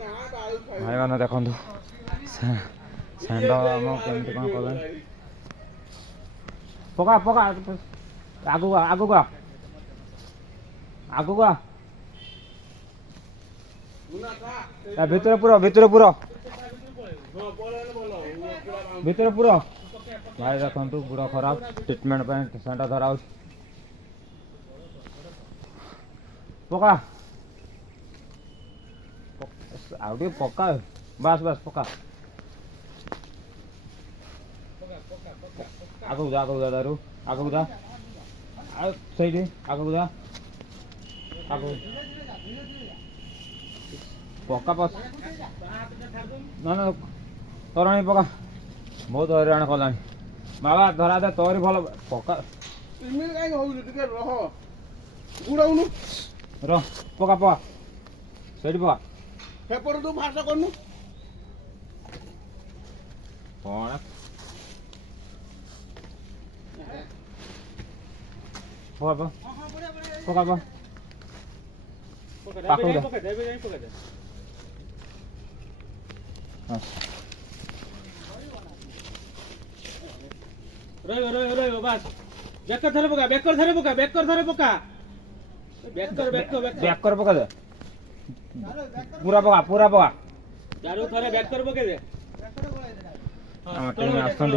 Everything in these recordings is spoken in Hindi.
भाई मैंने देखो सेंड केमती कौन कल पका पका आगू आगू आगू भितर पूरा भितर पूरा भितर पूरा भाई देखु गुड़ खराब ट्रिटमेंट सेंटा धरा पका आउटे पका बस बस पका आगू जा दारू आगू जा सही आगू जा आगू पका पस ना ना तोराणी पका बहुत हईराण कला बाबा धरा दे तोरी भल पका रह पका पका सही पका पेपर तू भाषा करनु कौन पका पका पका रोयो बस बेकर धरे पका बेकर धरे पका बेकर धरे पका बेकर पका दे पूरा पका चारू थरे बेकर पके दे हम टीम आसछन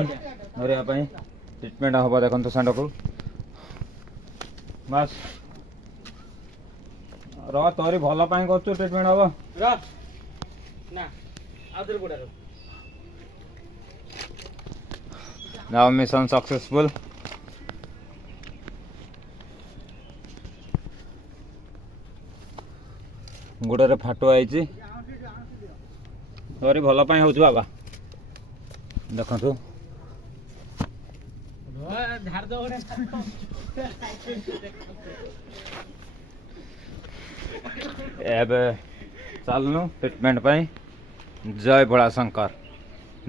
धरिया पई ट्रीटमेंट होबा देखन तो सेंड को बस र तोरी भल पाई करछु ट्रीटमेंट होबा र ना आदर गोडा रो नाउ मिशन सक्सेसफुल गुड़े फाटो आई तोरी भल पाई होछु बाबा देखु एबे चलनु ट्रीटमेंट पाई जय भोला शंकर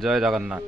जय जगन्नाथ।